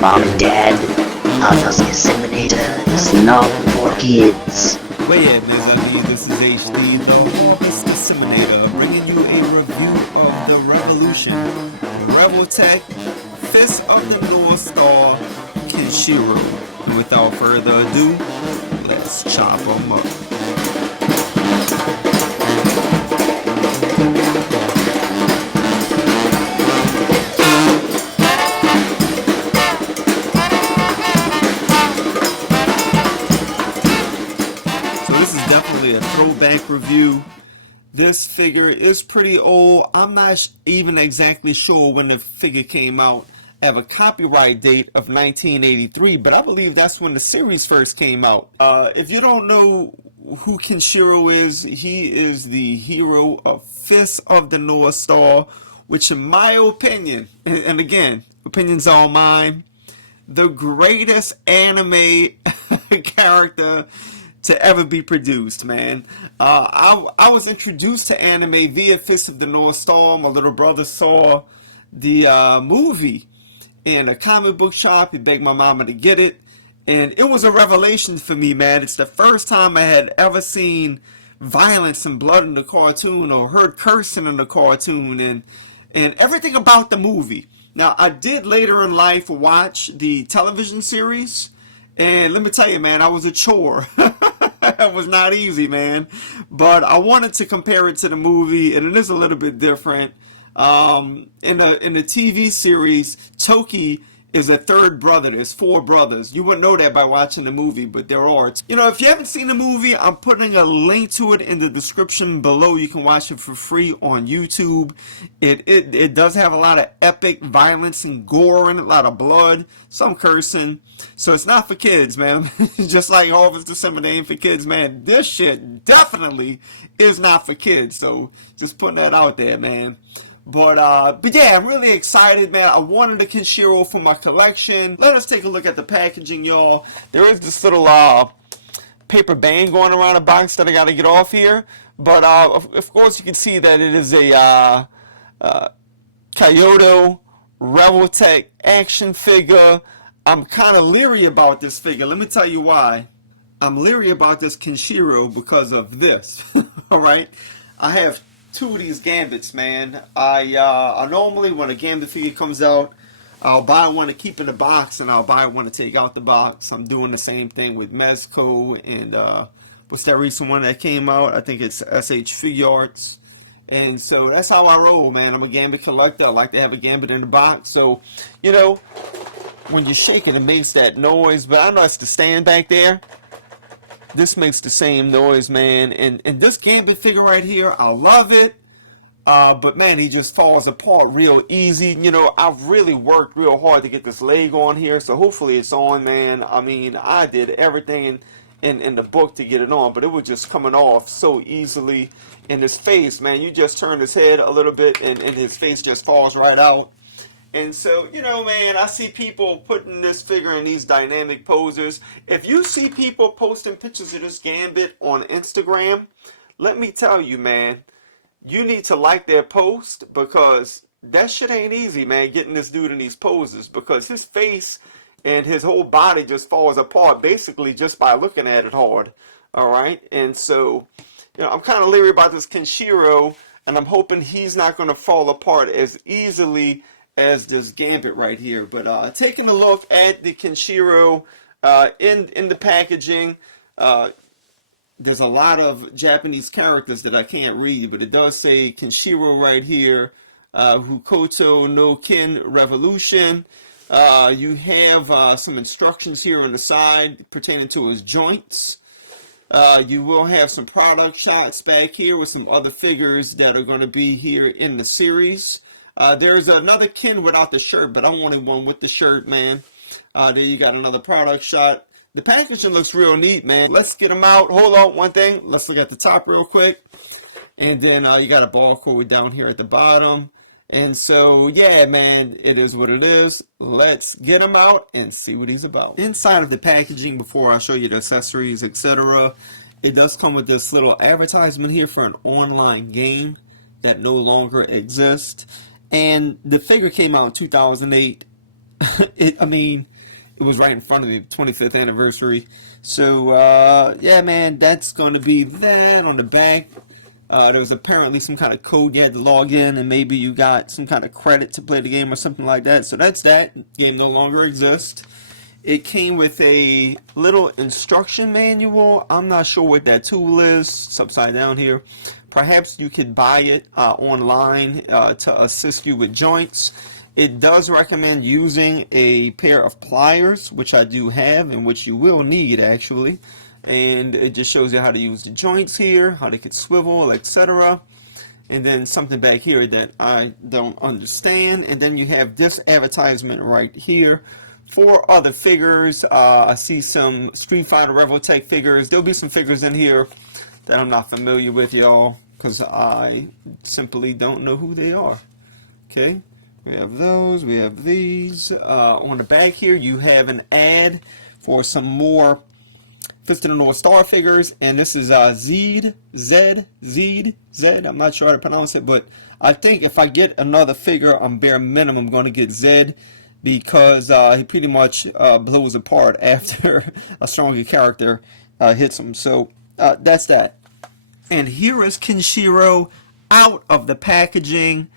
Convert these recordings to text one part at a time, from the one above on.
Mom and Dad, Office Disseminator is not for kids. Wait at Mes Amis, this is HD, the Harvest Disseminator, bringing you a review of the Revolution, Revoltech Fist of the North Star, Kenshiro. And without further ado, let's chop 'em up. Definitely a throwback review. This figure is pretty old. I'm not even exactly sure when the figure came out. I have a copyright date of 1983, but I believe that's when the series first came out. If you don't know who Kenshiro is, he is the hero of Fist of the North Star, which in my opinion, and again, opinions are mine, the greatest anime character to ever be produced, man. I was introduced to anime via Fist of the North Star. My little brother saw the movie in a comic book shop. He begged my mama to get it, and it was a revelation for me, man. It's the first time I had ever seen violence and blood in the cartoon, or heard cursing in the cartoon, and everything about the movie. Now, I did later in life watch the television series, and let me tell you, man, I was a chore. It was not easy, man. But I wanted to compare it to the movie, and it is a little bit different. In the TV series, Toki is a third brother. There's 4 brothers. You wouldn't know that by watching the movie, but there are. You know, if you haven't seen the movie, I'm putting a link to it in the description below. You can watch it for free on YouTube. It does have a lot of epic violence and gore and a lot of blood, some cursing. So it's not for kids, man. Just like Harvest Disseminator ain't for kids, man. This shit definitely is not for kids. So just putting that out there, man. But yeah, I'm really excited, man. I wanted a Kenshiro for my collection. Let us take a look at the packaging, y'all. There is this little paper band going around the box that I got to get off here. But of course, you can see that it is a Kyoto Revoltech action figure. I'm kind of leery about this figure. Let me tell you why. I'm leery about this Kenshiro because of this. All right, I have 2 of these Gambits, man. I normally, when a Gambit figure comes out, I'll buy one to keep in the box, and I'll buy one to take out the box. I'm doing the same thing with Mezco and what's that recent one that came out? I think it's SH Figure Arts. And so that's how I roll, man. I'm a Gambit collector. I like to have a Gambit in the box. So, you know, when you shake it, it makes that noise. But I know it's the stand back there. This makes the same noise, man. And this Gambit figure right here, I love it. But man, he just falls apart real easy. You know, I've really worked real hard to get this leg on here, so hopefully it's on, man. I mean, I did everything in the book to get it on, but it was just coming off so easily. In his face, man, you just turn his head a little bit, and his face just falls right out. And so, you know, man, I see people putting this figure in these dynamic poses. If you see people posting pictures of this Gambit on Instagram, let me tell you, man, you need to like their post, because that shit ain't easy, man, getting this dude in these poses, because his face and his whole body just falls apart basically just by looking at it hard. All right? And so, you know, I'm kind of leery about this Kenshiro, and I'm hoping he's not going to fall apart as easily as this Gambit right here. But taking a look at the Kenshiro in the packaging, there's a lot of Japanese characters that I can't read, but it does say Kenshiro right here, Hukoto no Ken Revolution. You have some instructions here on the side pertaining to his joints. You will have some product shots back here with some other figures that are going to be here in the series. There's another Ken without the shirt, but I wanted one with the shirt, man. There you got another product shot. The packaging looks real neat, man. Let's get them out. Hold on, one thing. Let's look at the top real quick. And then you got a barcode down here at the bottom. And so, yeah, man, it is what it is. Let's get him out and see what he's about. Inside of the packaging, before I show you the accessories, etc., it does come with this little advertisement here for an online game that no longer exists. And the figure came out in 2008. I mean, it was right in front of the 25th anniversary. So, yeah, man, that's going to be that on the back. There was apparently some kind of code you had to log in, and maybe you got some kind of credit to play the game or something like that. So that's that. Game no longer exists. It came with a little instruction manual. I'm not sure what that tool is. It's upside down here. Perhaps you could buy it online to assist you with joints. It does recommend using a pair of pliers, which I do have and which you will need actually. And it just shows you how to use the joints here, how they could swivel, etc. And then something back here that I don't understand. And then you have this advertisement right here for other figures. I see some Street Fighter Revoltech figures. There'll be some figures in here that I'm not familiar with, y'all, because I simply don't know who they are. Okay, we have those, we have these. On the back here, you have an ad for some more Fist of the North Star figures, and this is Zed. I'm not sure how to pronounce it, but I think if I get another figure, I'm bare minimum going to get Zed, because he pretty much blows apart after a stronger character hits him. So that's that. And here is Kenshiro out of the packaging.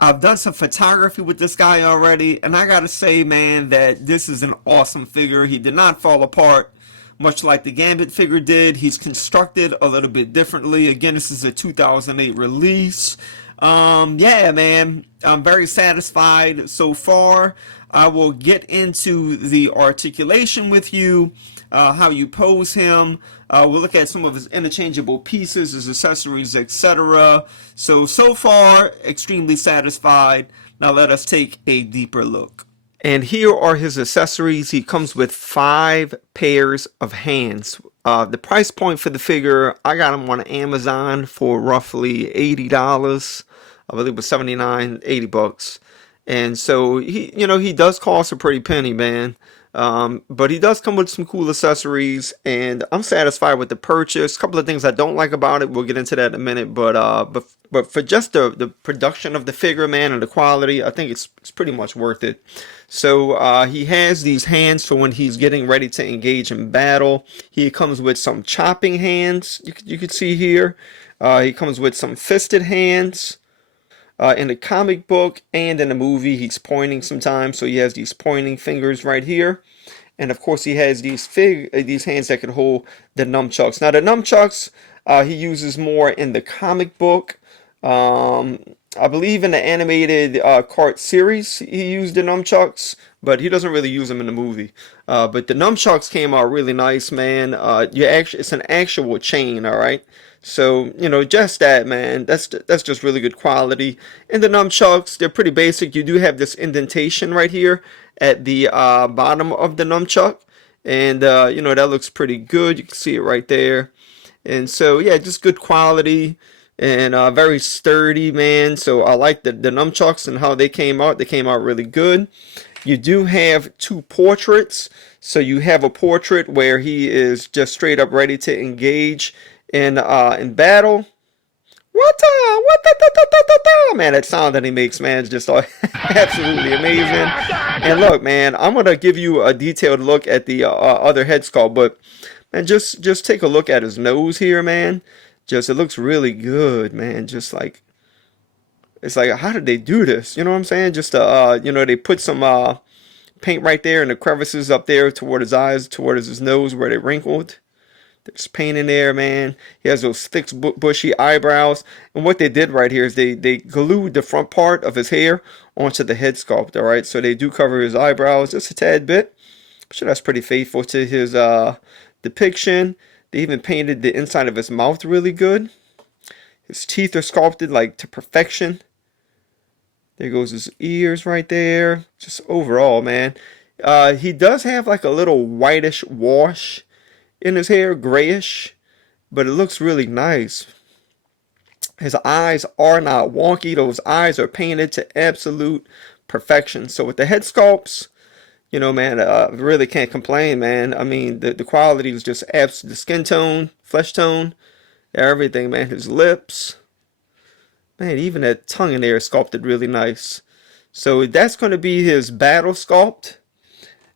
I've done some photography with this guy already, and I gotta say, man, that this is an awesome figure. He did not fall apart, much like the Gambit figure did. He's constructed a little bit differently. Again, this is a 2008 release. Yeah, man, I'm very satisfied so far. I will get into the articulation with you, how you pose him. We'll look at some of his interchangeable pieces, his accessories, etc. So far, extremely satisfied. Now let us take a deeper look. And here are his accessories. He comes with 5 pairs of hands. The price point for the figure, I got him on Amazon for roughly $80. I believe it was 79, 80 bucks. And so he does cost a pretty penny, man. But he does come with some cool accessories, and I'm satisfied with the purchase. A couple of things I don't like about it, we'll get into that in a minute. But for just the production of the figure, man, and the quality, I think it's pretty much worth it. So he has these hands for when he's getting ready to engage in battle. He comes with some chopping hands, you can see here. He comes with some fisted hands. In the comic book and in the movie, he's pointing sometimes, so he has these pointing fingers right here. And of course, he has these hands that can hold the nunchucks. Now, the nunchucks he uses more in the comic book. I believe in the animated cart series, he used the nunchucks, but he doesn't really use them in the movie. But the nunchucks came out really nice, man. It's an actual chain, all right. So, just that, man, that's just really good quality. And the nunchucks, they're pretty basic. You do have this indentation right here at the bottom of the nunchuck. And, that looks pretty good. You can see it right there. And so, yeah, just good quality and very sturdy, man. So I like the nunchucks and how they came out. They came out really good. You do have 2 portraits. So you have a portrait where he is just straight up ready to engage in battle. Man, that sound that he makes, man, is just absolutely amazing. And look, man, I'm gonna give you a detailed look at the other head sculpt, but man, just take a look at his nose here, man. It looks really good, man. It's like, how did they do this? You know what I'm saying? They put some paint right there in the crevices up there toward his eyes, toward his nose where they wrinkled. There's paint in there, man. He has those thick, bushy eyebrows. And what they did right here is they glued the front part of his hair onto the head sculpt, all right? So they do cover his eyebrows just a tad bit. I'm sure that's pretty faithful to his depiction. They even painted the inside of his mouth really good. His teeth are sculpted like to perfection. There goes his ears right there. Just overall, man. He does have like a little whitish wash in his hair, grayish, but it looks really nice. His eyes are not wonky. Those eyes are painted to absolute perfection. So with the head sculpts, man, really can't complain, man. I mean, the quality is just absolute. The skin tone, flesh tone, everything, man. His lips, man, even that tongue in there is sculpted really nice. So that's going to be his battle sculpt.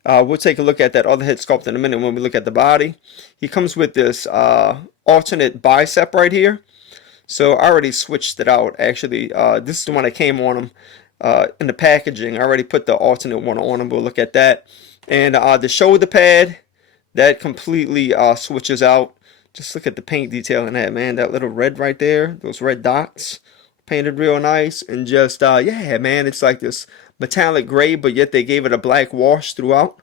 We'll take a look at that other head sculpt in a minute when we look at the body. He comes with this alternate bicep right here. So I already switched it out. Actually, this is the one that came on him in the packaging. I already put the alternate one on him. We'll look at that. And the shoulder pad, that completely switches out. Just look at the paint detail in that, man. That little red right there, those red dots, painted real nice. And just, yeah, man, it's like this metallic gray, but yet they gave it a black wash throughout.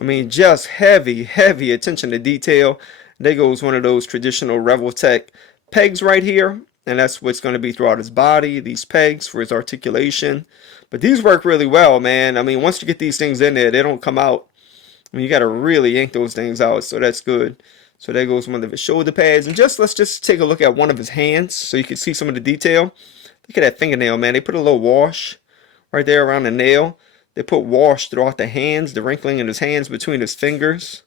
I mean, just heavy, heavy attention to detail. There goes one of those traditional Revoltech pegs right here. And that's what's going to be throughout his body, these pegs for his articulation. But these work really well, man. I mean, once you get these things in there, they don't come out. I mean, you got to really yank those things out, so that's good. So there goes one of his shoulder pads. And let's just take a look at one of his hands so you can see some of the detail. Look at that fingernail, man. They put a little wash right there around the nail. They put wash throughout the hands, the wrinkling in his hands between his fingers.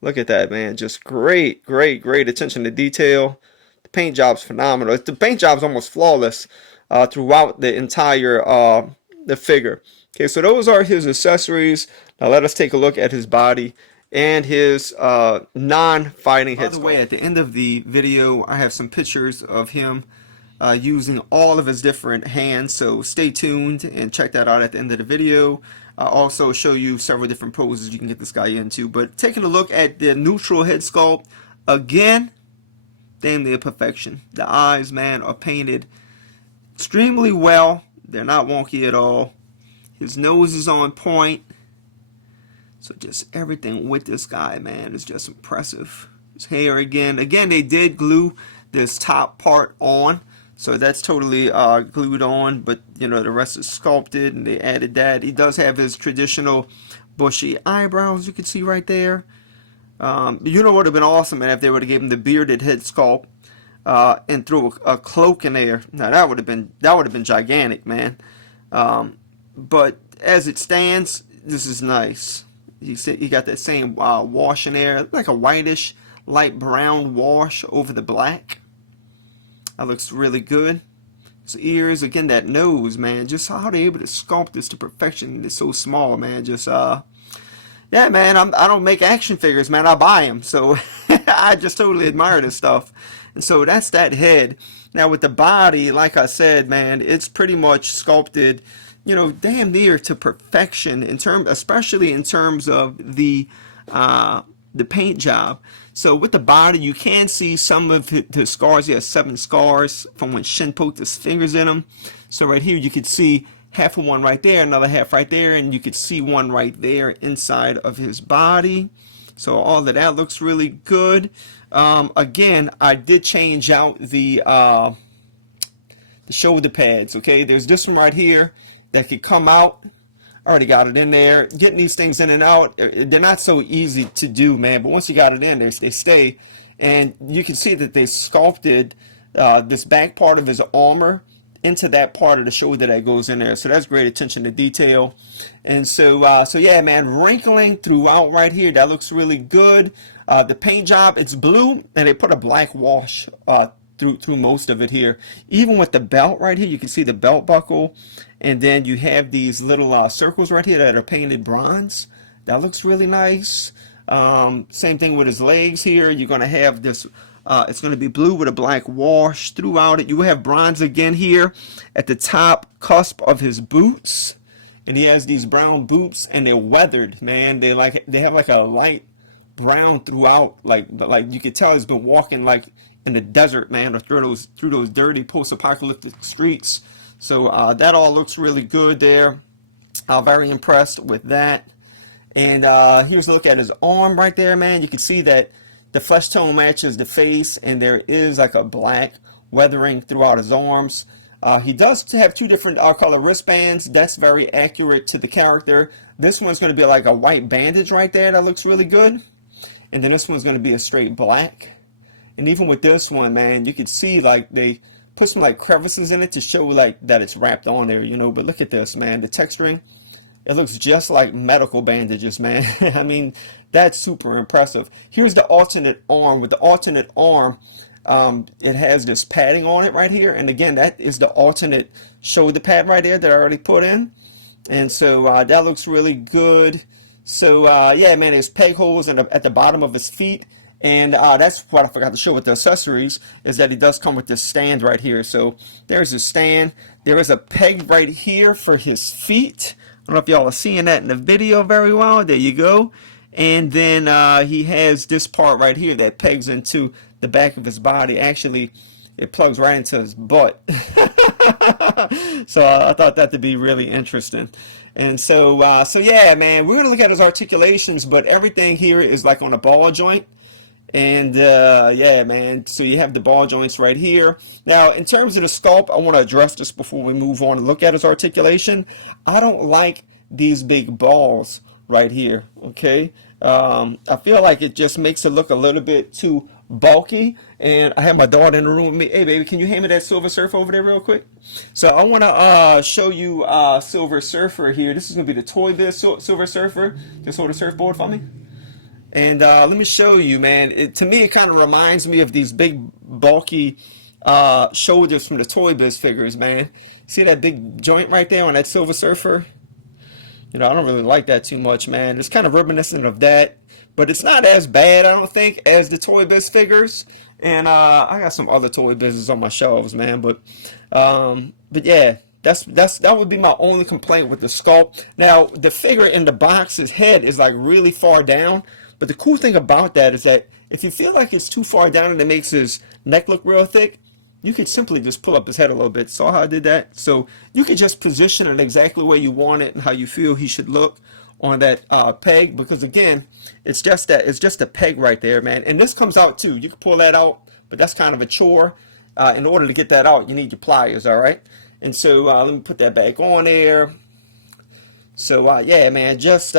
Look at that, man. Just great, great, great attention to detail. The paint job's phenomenal. The paint job's almost flawless throughout the entire the figure. Okay, so those are his accessories. Now let us take a look at his body and his non-fighting head sculpt. By the way, at the end of the video, I have some pictures of him using all of his different hands, so stay tuned and check that out at the end of the video. I'll also show you several different poses you can get this guy into. But taking a look at the neutral head sculpt, again, damn near perfection. The eyes, man, are painted extremely well. They're not wonky at all. His nose is on point. So just everything with this guy, man, is just impressive. His hair, again, they did glue this top part on. So that's totally glued on, but you know, the rest is sculpted and they added that. He does have his traditional bushy eyebrows, you can see right there. You know what would have been awesome, man, if they would have given him the bearded head sculpt and threw a cloak in there. Now that would have been gigantic, man. But as it stands, this is nice. He got that same wash in there, like a whitish, light brown wash over the black. That looks really good. His ears, again, that nose, man. Just how they're able to sculpt this to perfection. It's so small, man. Just, yeah, man, I don't make action figures, man. I buy them. So I just totally admire this stuff. And so that's that head. Now with the body, like I said, man, it's pretty much sculpted, you know, damn near to perfection, especially in terms of the paint job. So with the body, you can see some of the scars. He has 7 scars from when Shin poked his fingers in him. So right here, you could see half of one right there, another half right there, and you could see one right there inside of his body. So all of that looks really good. Again, I did change out the shoulder pads. Okay, there's this one right here that could come out. Already got it in there. Getting these things in and out, they're not so easy to do, man. But once you got it in there, they stay. And you can see that they sculpted this back part of his armor into that part of the shoulder that goes in there. So that's great attention to detail. And so yeah, man, wrinkling throughout right here. That looks really good. The paint job, it's blue, and they put a black wash through most of it here. Even with the belt right here, you can see the belt buckle. And then you have these little circles right here that are painted bronze. That looks really nice. Same thing with his legs here. You're going to have this, it's going to be blue with a black wash throughout it. You have bronze again here at the top cusp of his boots. And he has these brown boots, and they're weathered, man. They have like a light brown throughout. Like you could tell he's been walking like in the desert, man, or through those dirty post-apocalyptic streets. So that all looks really good there. Very impressed with that. And here's a look at his arm right there, man. You can see that the flesh tone matches the face, and there is like a black weathering throughout his arms. He does have 2 different color wristbands. That's very accurate to the character. This one's going to be like a white bandage right there. That looks really good. And then this one's going to be a straight black. And even with this one, man, you can see like they put some like crevices in it to show like that it's wrapped on there, you know. But look at this, man, the texturing, it looks just like medical bandages, man. I mean, that's super impressive. Here's the alternate arm. With the alternate arm, it has this padding on it right here, and again, that is the alternate shoulder pad right there that I already put in, and so that looks really good. So yeah, man, there's peg holes at the bottom of his feet, and that's what I forgot to show with the accessories, is that he does come with this stand right here. So there's a stand. There is a peg right here for his feet. I don't know if y'all are seeing that in the video very well. There you go. And then he has this part right here that pegs into the back of his body. Actually, it plugs right into his butt. So I thought that to be really interesting. And so yeah, man, we're gonna look at his articulations, but everything here is like on a ball joint. And yeah, man, so you have the ball joints right here. Now, in terms of the sculpt, I want to address this before we move on and look at his articulation. I don't like these big balls right here, okay? I feel like it just makes it look a little bit too bulky. And I have my daughter in the room with me. Hey, baby, can you hand me that Silver Surfer over there real quick? So I want to show you Silver Surfer here. This is going to be the Toy Biz Silver Surfer. Just hold the surfboard for me. And let me show you, man. To me, it kind of reminds me of these big, bulky shoulders from the Toy Biz figures, man. See that big joint right there on that Silver Surfer? You know, I don't really like that too much, man. It's kind of reminiscent of that, but it's not as bad, I don't think, as the Toy Biz figures. And I got some other Toy Bizes on my shelves, man. But yeah, that would be my only complaint with the sculpt. Now, the figure in the box, his head is like really far down. But the cool thing about that is that if you feel like it's too far down and it makes his neck look real thick, you could simply just pull up his head a little bit. Saw how I did that? So you could just position it exactly where you want it and how you feel he should look on that peg. Because again, it's just a peg right there, man. And this comes out too. You can pull that out, but that's kind of a chore. In order to get that out, you need your pliers, all right? And so let me put that back on there. So yeah, man, just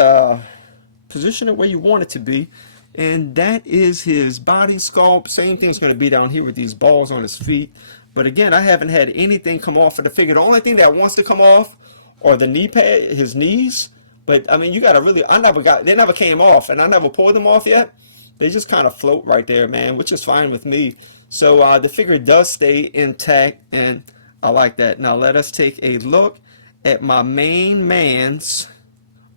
position it where you want it to be. And that is his body sculpt. Same thing's going to be down here with these balls on his feet. But again, I haven't had anything come off of the figure. The only thing that wants to come off are the knee pad, his knees. But I mean, you got to really, they never came off, and I never pulled them off yet. They just kind of float right there, man, which is fine with me. So the figure does stay intact, and I like that. Now let us take a look at my main man's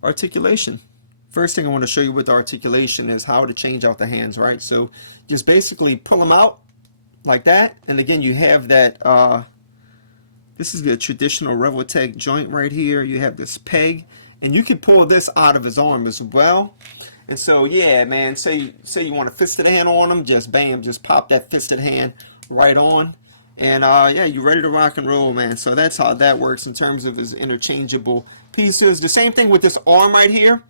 articulation. First thing I want to show you with the articulation is how to change out the hands, right? So just basically pull them out like that. And again, you have that, this is the traditional Revoltech joint right here. You have this peg, and you can pull this out of his arm as well. And so, yeah, man, say you want a fisted hand on him, just bam, just pop that fisted hand right on. And yeah, you're ready to rock and roll, man. So that's how that works in terms of his interchangeable pieces. The same thing with this arm right here.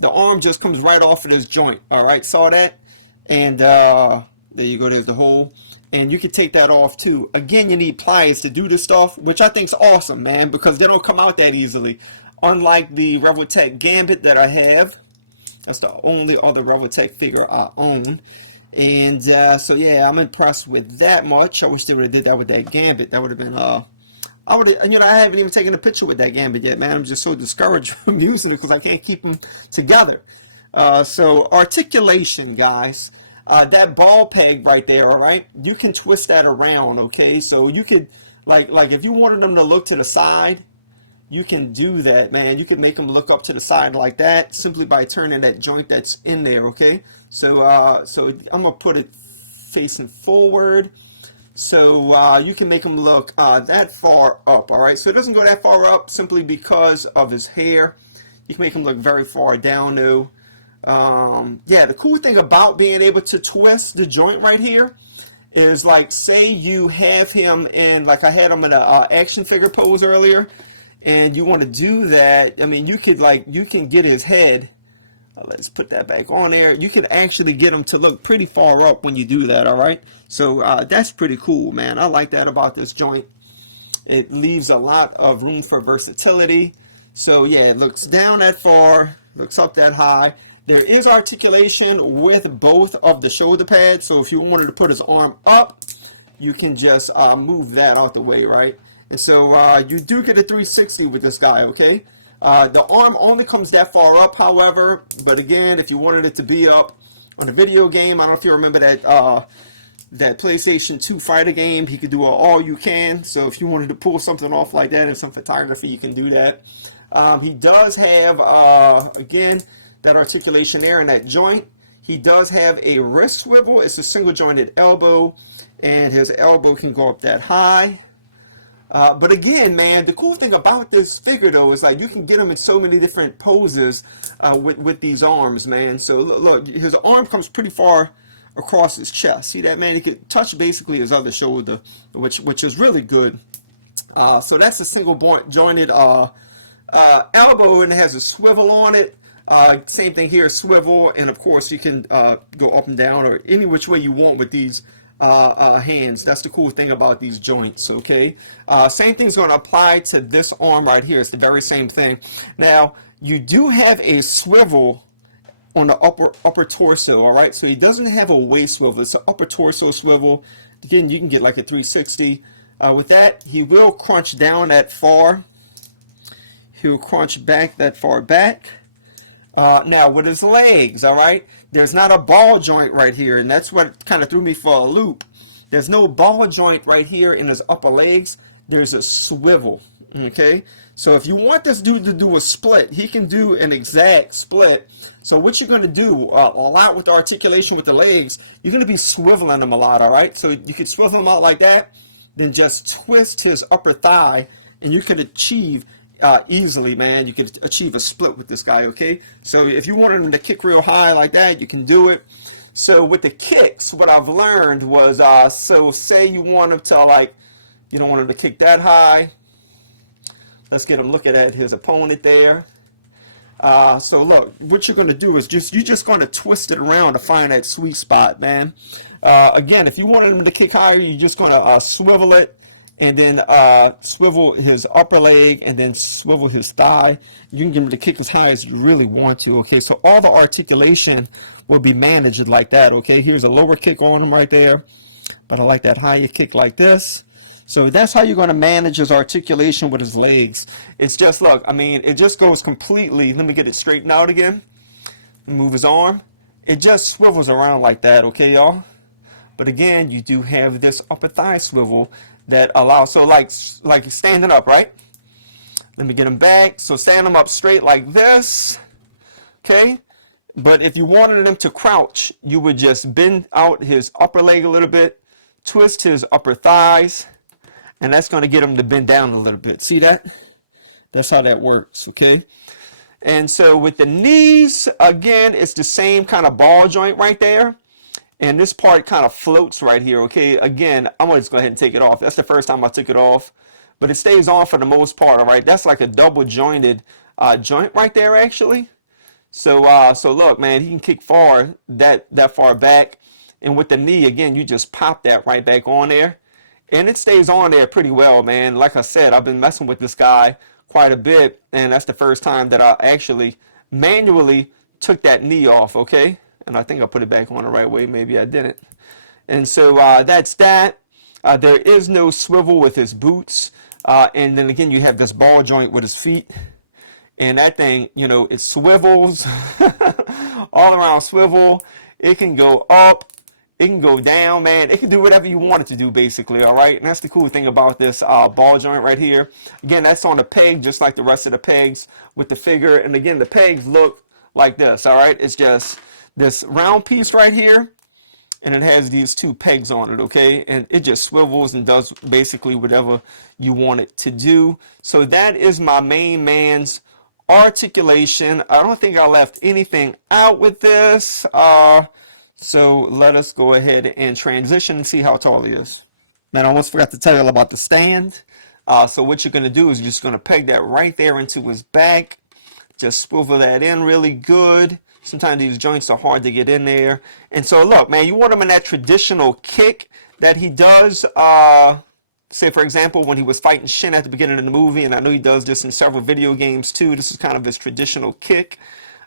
The arm just comes right off of this joint. All right, saw that? And there you go, there's the hole. And you can take that off too. Again, you need pliers to do this stuff, which I think is awesome, man, because they don't come out that easily. Unlike the Revoltech Gambit that I have. That's the only other Revoltech figure I own. And so yeah, I'm impressed with that much. I wish they would have did that with that Gambit. That would have been I haven't even taken a picture with that Gambit yet, man. I'm just so discouraged from using it because I can't keep them together. So articulation, guys. That ball peg right there, all right? You can twist that around, okay? So you could, like if you wanted them to look to the side, you can do that, man. You can make them look up to the side like that simply by turning that joint that's in there, okay? So so I'm going to put it facing forward. So you can make him look that far up, all right? So it doesn't go that far up simply because of his hair. You can make him look very far down, though. Yeah, the cool thing about being able to twist the joint right here is, like, say you have him in, like I had him in a action figure pose earlier, and you want to do that. I mean, you can get his head. Let's put that back on there. You can actually get them to look pretty far up when you do that, all right? So that's pretty cool, man. I like that about this joint. It leaves a lot of room for versatility. So, yeah, it looks down that far, looks up that high. There is articulation with both of the shoulder pads. So if you wanted to put his arm up, you can just move that out the way, right? And so you do get a 360 with this guy, okay? The arm only comes that far up, however, but again, if you wanted it to be up on the video game, I don't know if you remember that that PlayStation 2 fighter game. He could do an all you can. So if you wanted to pull something off like that in some photography, you can do that. He does have, again, that articulation there in that joint. He does have a wrist swivel. It's a single jointed elbow, and his elbow can go up that high. But again, man, the cool thing about this figure, though, is like you can get him in so many different poses with these arms, man. So look, his arm comes pretty far across his chest. See that, man? He could touch basically his other shoulder, which is really good. So that's a single jointed elbow, and it has a swivel on it. Same thing here, swivel, and of course you can go up and down or any which way you want with these hands. That's the cool thing about these joints, okay? Same thing's going to apply to this arm right here. It's the very same thing. Now, you do have a swivel on the upper torso, all right? So he doesn't have a waist swivel. It's an upper torso swivel. Again, you can get like a 360. With that, he will crunch down that far. He'll crunch back that far back. Now, with his legs, all right, there's not a ball joint right here, and that's what kind of threw me for a loop. There's no ball joint right here in his upper legs. There's a swivel, okay? So if you want this dude to do a split, he can do an exact split. So what you're going to do a lot with the articulation with the legs, you're going to be swiveling them a lot, all right? So you could swivel them out like that, then just twist his upper thigh, and you could achieve easily, man. You could achieve a split with this guy, okay? So if you wanted him to kick real high like that, you can do it. So with the kicks, what I've learned was, so say you want him to, like, you don't want him to kick that high. Let's get him looking at his opponent there. So look, what you're going to do is you're just going to twist it around to find that sweet spot, man. Again, if you wanted him to kick higher, you're just going to swivel it, and then swivel his upper leg, and then swivel his thigh. You can get him to kick as high as you really want to, okay? So all the articulation will be managed like that, okay? Here's a lower kick on him right there, but I like that higher kick like this. So that's how you're going to manage his articulation with his legs. It's just, look, I mean, it just goes completely, let me get it straightened out again. Move his arm. It just swivels around like that, okay, y'all? But again, you do have this upper thigh swivel that allows, so like standing up, right? Let me get him back. So stand him up straight like this, okay? But if you wanted him to crouch, you would just bend out his upper leg a little bit, twist his upper thighs, and that's going to get him to bend down a little bit. See that? That's how that works, okay? And so with the knees, again, it's the same kind of ball joint right there. And this part kind of floats right here, okay? Again, I'm going to just go ahead and take it off. That's the first time I took it off. But it stays on for the most part, all right? That's like a double jointed joint right there, actually. So so look, man, he can kick far, that far back. And with the knee, again, you just pop that right back on there. And it stays on there pretty well, man. Like I said, I've been messing with this guy quite a bit. And that's the first time that I actually manually took that knee off, okay? And I think I put it back on the right way. Maybe I didn't. And so that's that. There is no swivel with his boots. And then again, you have this ball joint with his feet. And that thing, you know, it swivels. All around swivel. It can go up. It can go down, man. It can do whatever you want it to do, basically, all right? And that's the cool thing about this ball joint right here. Again, that's on a peg, just like the rest of the pegs with the figure. And again, the pegs look like this, all right? It's just this round piece right here, and it has these two pegs on it, okay? And it just swivels and does basically whatever you want it to do. So that is my main man's articulation. I don't think I left anything out with this. So let us go ahead and transition and see how tall he is. Man, I almost forgot to tell you about the stand. So what you're going to do is you're just going to peg that right there into his back. Just swivel that in really good. Sometimes these joints are hard to get in there. And so look, man, you want him in that traditional kick that he does. Say, for example, when he was fighting Shin at the beginning of the movie, and I know he does this in several video games too. This is kind of his traditional kick.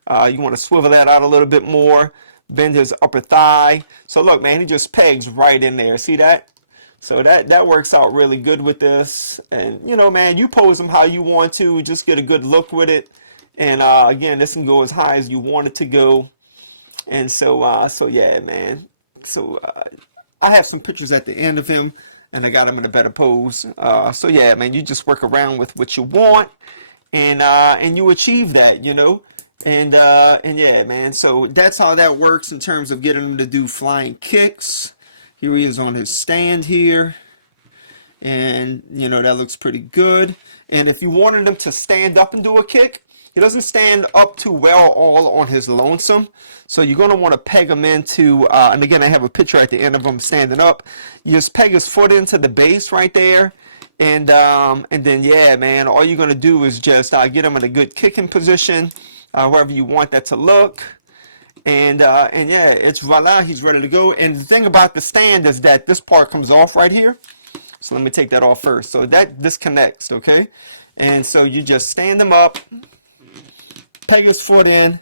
You want to swivel that out a little bit more. Bend his upper thigh. So look, man, he just pegs right in there. See that? So that works out really good with this. And, you know, man, you pose him how you want to. Just get a good look with it. And, again, this can go as high as you want it to go. And so, so yeah, man. So, I have some pictures at the end of him, and I got him in a better pose. So yeah, man, you just work around with what you want, and you achieve that, you know. And yeah, man. So that's how that works in terms of getting him to do flying kicks. Here he is on his stand here, and you know that looks pretty good. And if you wanted him to stand up and do a kick, he doesn't stand up too well all on his lonesome. So you're going to want to peg him into, and again, I have a picture at the end of him standing up. You just peg his foot into the base right there. And then, yeah, man, all you're going to do is just get him in a good kicking position, wherever you want that to look. And yeah, it's voila, he's ready to go. And the thing about the stand is that this part comes off right here. So let me take that off first. So that disconnects, okay? And so you just stand him up, peg his foot in,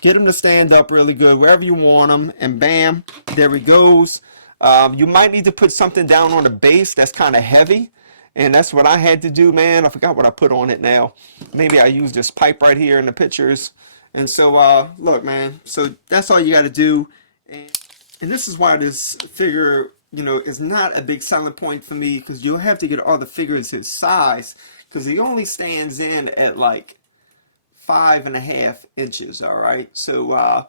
get him to stand up really good wherever you want him, and bam, there he goes. You might need to put something down on the base that's kind of heavy, and that's what I had to do, man. I forgot what I put on it now. Maybe I used this pipe right here in the pictures. And so, look, man, so that's all you got to do. And this is why this figure, you know, is not a big selling point for me, because you'll have to get all the figures his size, because he only stands in at like 5.5 inches. All right, so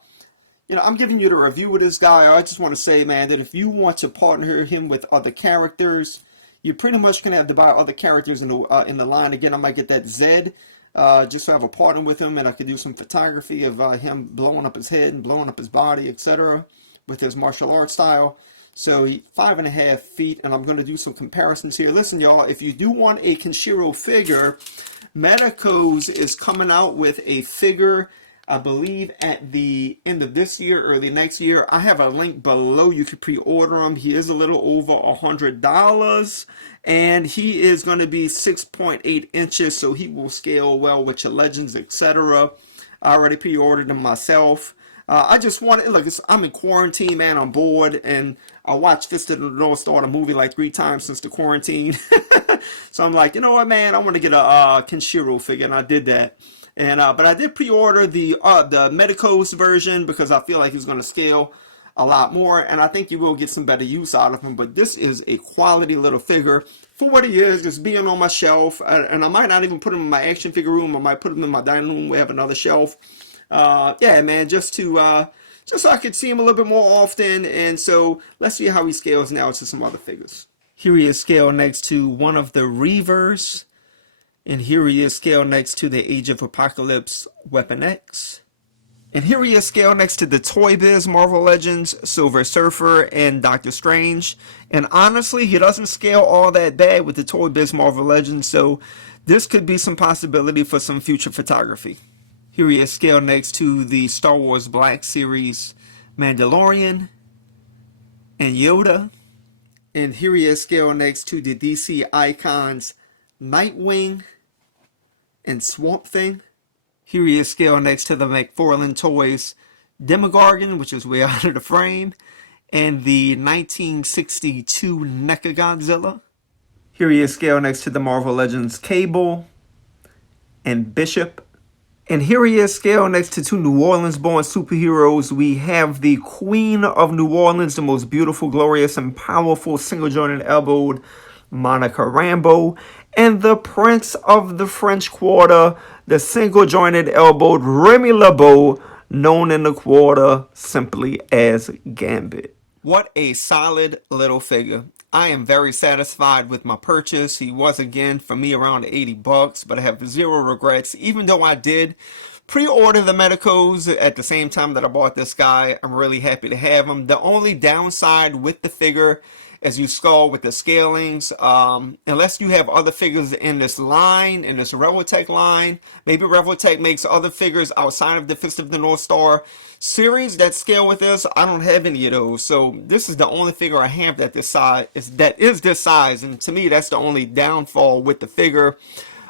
you know, I'm giving you the review of this guy. I just want to say, man, that if you want to partner him with other characters, you're pretty much gonna have to buy other characters in the line. Again, I might get that Zed, just so I have a partner with him, and I could do some photography of him blowing up his head and blowing up his body, etc., with his martial arts style. So 5.5 feet, and I'm going to do some comparisons here. Listen, y'all, if you do want a Kenshiro figure, Medicos is coming out with a figure, I believe, at the end of this year, early next year. I have a link below. You can pre-order him. He is a little over $100, and he is going to be 6.8 inches, so he will scale well with your legends, etc. I already pre-ordered him myself. I just want to, look, I'm in quarantine, man. I'm bored, and I watched Fist of the North Star, the movie, like 3 times since the quarantine. So I'm like, you know what, man? I want to get a Kenshiro figure, and I did that. And but I did pre-order the Medicos version, because I feel like he's going to scale a lot more, and I think you will get some better use out of him. But this is a quality little figure for what he is, just being on my shelf. And I might not even put him in my action figure room. I might put him in my dining room. We have another shelf. Yeah, man, just so I could see him a little bit more often. And so let's see how he scales now to some other figures. Here he is scaled next to one of the Reavers, and here he is scaled next to the Age of Apocalypse Weapon X, and here he is scaled next to the Toy Biz Marvel Legends Silver Surfer and Doctor Strange. And honestly, he doesn't scale all that bad with the Toy Biz Marvel Legends, so this could be some possibility for some future photography. Here he is scaled next to the Star Wars Black Series Mandalorian and Yoda. And here he is scaled next to the DC Icons Nightwing and Swamp Thing. Here he is scaled next to the McFarlane Toys Demogorgon, which is way out of the frame, and the 1962 Mechagodzilla. Here he is scaled next to the Marvel Legends Cable and Bishop. And here he is scaled next to 2 New Orleans-born superheroes. We have the Queen of New Orleans, the most beautiful, glorious, and powerful single-jointed elbowed Monica Rambeau, and the Prince of the French Quarter, the single-jointed elbowed Remy LeBeau, known in the Quarter simply as Gambit. What a solid little figure. I am very satisfied with my purchase. He was, again, for me, around $80, but I have zero regrets. Even though I did pre-order the Medicos at the same time that I bought this guy, I'm really happy to have him. The only downside with the figure, as you skull with the scalings, unless you have other figures in this line, in this Revoltech line, maybe Revoltech makes other figures outside of the Fist of the North Star series that scale with this. I don't have any of those, so this is the only figure I have that this size is this size, and to me that's the only downfall with the figure.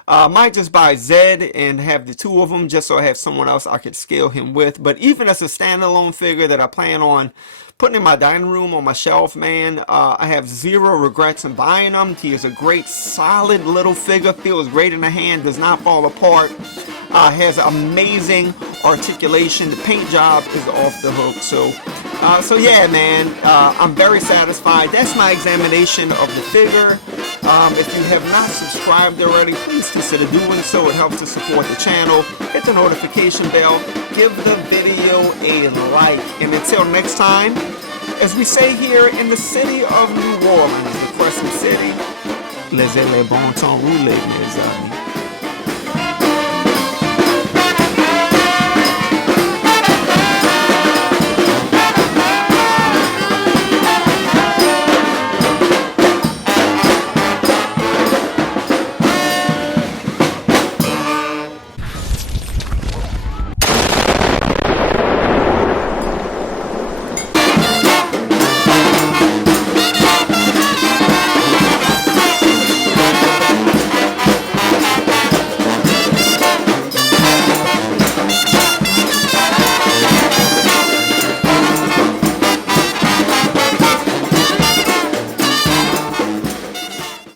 I might just buy Zed and have the 2 of them just so I have someone else I could scale him with. But even as a standalone figure that I plan on putting in my dining room on my shelf, man, I have zero regrets in buying him. He is a great, solid little figure. Feels great in the hand. Does not fall apart. Has amazing articulation. The paint job is off the hook. So So yeah, man, I'm very satisfied. That's my examination of the figure. If you have not subscribed already, please consider doing so. It helps to support the channel. Hit the notification bell. Give the video a like. And until next time, as we say here in the city of New Orleans, the Crescent City, laissez les bon temps rouler, mes amis.